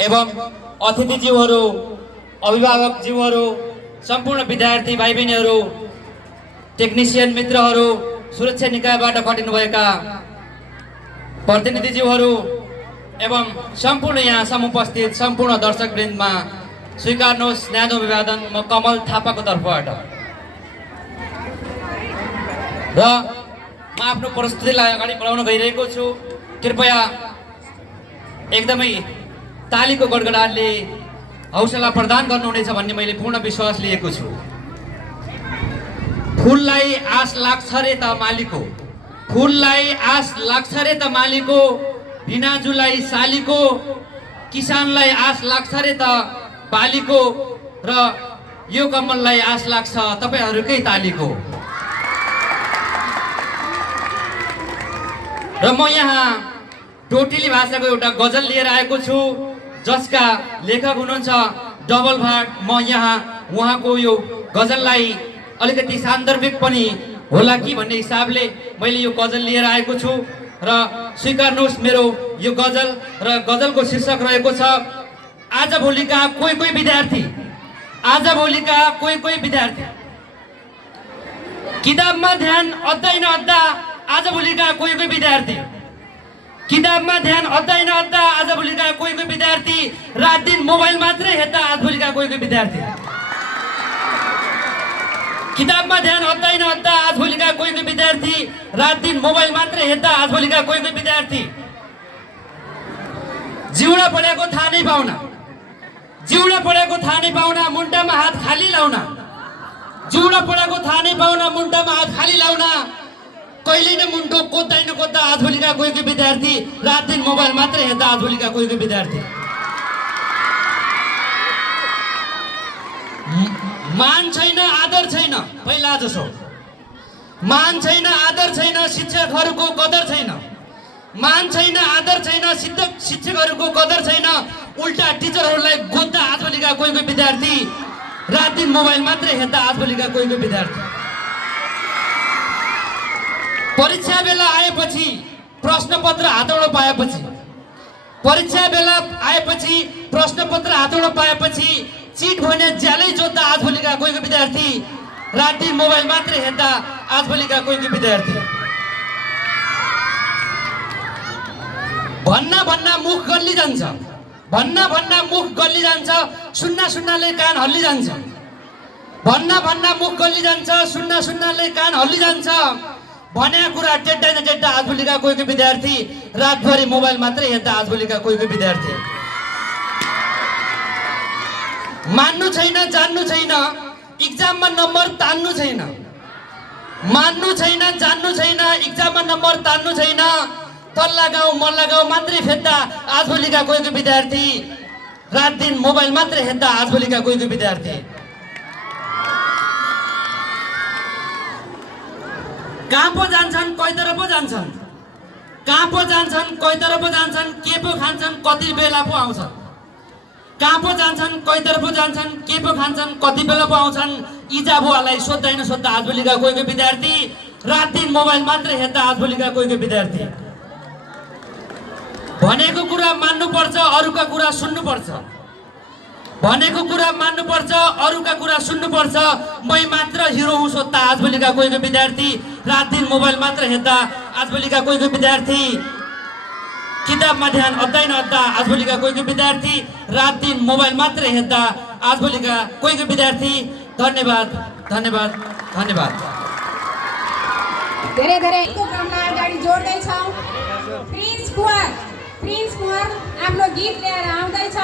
एवं अतिथिज्यूहरू, अभिभावकज्यूहरू, सम्पूर्ण विद्यार्थी भाइ बहिनीहरू, टेक्निसियन मित्रहरू, सुरक्षा निकायबाट खटिनुभएका प्रतिनिधिज्यूहरू एवं सम्पूर्ण यहाँ समुपस्थित सम्पूर्ण दर्शकवृन्दमा स्वीकार्नुहोस् न्यानो अभिवादन म कमल थापाको तर्फबाट। र म आफ्नो प्रस्तुतिलाई अगाडि बढाउन गइरहेको छु। कृपया एकदमै तालीको गडगडाटले हौसला प्रदान गर्नुहुनेछ भन्ने मैले पूर्ण विश्वास लिएको छु। फुललाई आश लाग्छ रे त मालीको, फुललाई आश लाग्छ रे त मालीको, भिनाजुलाई सालीको, किसानलाई आश लाग्छ रे त बालीको, र यो कमललाई आश लाग्छ तपाईहरुकै तालीको। र म यहाँ टोटेली भाषाको एउटा गजल लिएर आएको छु जसका लेखक हुनुहुन्छ डबल भाट। म यहाँ उहाँको यो गजललाई अलिकति सान्दर्भिक पनि होला कि भन्ने हिसाबले मैले यो गजल लिएर आएको छु र स्वीकार्नुहोस् मेरो यो गजल। र गजलको शीर्षक रहेको छ आज भोलिका कोही कोही विद्यार्थी, आज भोलिका कोही कोही विद्यार्थी, किताबमा ध्यान अद्दैन अद्दा आज भोलिका कोही कोही विद्यार्थी, किताबमा ध्यान अद्दैन अद्दा आज भोलिका कोही कोही विद्यार्थी, रात दिन मोबाइल मात्रै हेर्दा आज भोलिका कोही कोही विद्यार्थी, किताबमा ध्यान अद्दैन अद्दा आज भोलिका कोही कोही विद्यार्थी, रात दिन मोबाइल मात्रै हेर्दा आज भोलिका कोही कोही विद्यार्थी। जिउडा पढेको थाहा नै पाउन, जिउडा पढेको थाहा नै पाउन, मुन्टामा हात खाली लाउन, जिउडा पढेको थाहा नै पाउन, मुन्टामा हात खाली लाउन, कहिले नै मुन्टो कोद्दैन कोद्दा आज भोलिका कोही कोही विद्यार्थी, रात दिन मोबाइल मात्रै हेर्दा आज भोलिका कोही कोही विद्यार्थी। मान छैन आदर छैन, पहिला जसो मान छैन आदर छैन, शिक्षकहरूको कदर छैन, मान छैन आदर छैन, शिक्षकहरूको कदर छैन, उल्टा टिचरहरूलाई गोद्दा आज भोलिका कोही कोही विद्यार्थी, रात दिन मोबाइल मात्रै हेर्दा आज भोलिका कोही कोही विद्यार्थी। परीक्षा बेला आएपछि प्रश्नपत्र हातौँडो पाएपछि, परीक्षा बेला आएपछि प्रश्नपत्र हातौँडो पाएपछि चिट भने ज्यालै जोत्दा आज भोलिका कोही कोही विद्यार्थी, रात दिन मोबाइल मात्रै हेर्दा आज भोलिका कोही कोही विद्यार्थी। भन्ना भन्ना मुख गल्ली जान्छ, भन्ना भन्ना मुख गल्ली जान्छ, सुन्ना सुन्नाले कान हल्ली जान्छ, भन्ना भन्ना मुख गल्ली जान्छ, सुन्ना सुन्नाले कान हल्ली जान्छ, भन्या कुरा टेड्डा न टेड्डा आज भोलिका कोही कोही विद्यार्थी, रातभरि मोबाइल मात्रै हेर्दा आज भोलिका कोही कोही विद्यार्थी। मान्नु छैन जान्नु छैन, इक्जाममा नम्बर तान्नु छैन, मान्नु छैन जान्नु छैन, इक्जाममा नम्बर तान्नु छैन, तल्ला गाउँ मल्ला गाउँ मात्रै फेद्दा आज भोलिका कोही कोही विद्यार्थी, रात दिन मोबाइल मात्रै हेर्दा आज भोलिका कोही कोही विद्यार्थी। कहाँ पो जान्छन् कैतर पो जान्छन्, कहाँ पो जान्छन् कैतर पो जान्छन्, के पो खान्छन् कति बेला पो आउँछन्, कहाँ पो जान्छन् कैतर पो जान्छन्, के पो खान्छन् कति बेला पो आउँछन्, इजा बुवालाई सोध्दैन सोद्धा आज भोलिका कोही कोही विद्यार्थी, रात दिन मोबाइल मात्रै हेर्दा आज भोलिका कोही कोही विद्यार्थी। भनेको कुरा मान्नुपर्छ अरूका कुरा सुन्नुपर्छ, भनेको कुरा मान्नुपर्छ अरूका कुरा सुन्नुपर्छ, मै मात्र हिरो हुँ सोद्धा आज भोलिका कोही कोही विद्यार्थी, रात दिन मोबाइल मात्र हेर्दा आज भोलिका कोही कोही विद्यार्थी, किताबमा ध्यान अद्दैन अद्दा आज भोलिका कोही कोही विद्यार्थी, रात दिन मोबाइल मात्र हेर्दा आज भोलिका कोही कोही विद्यार्थी। धन्यवाद धन्यवाद धन्यवाद। धेरै धेरै कामलाई अगाडि जोड्दैछौँ। प्रिन्स कुँवर आफ्नो गीत लिएर आउँदैछ।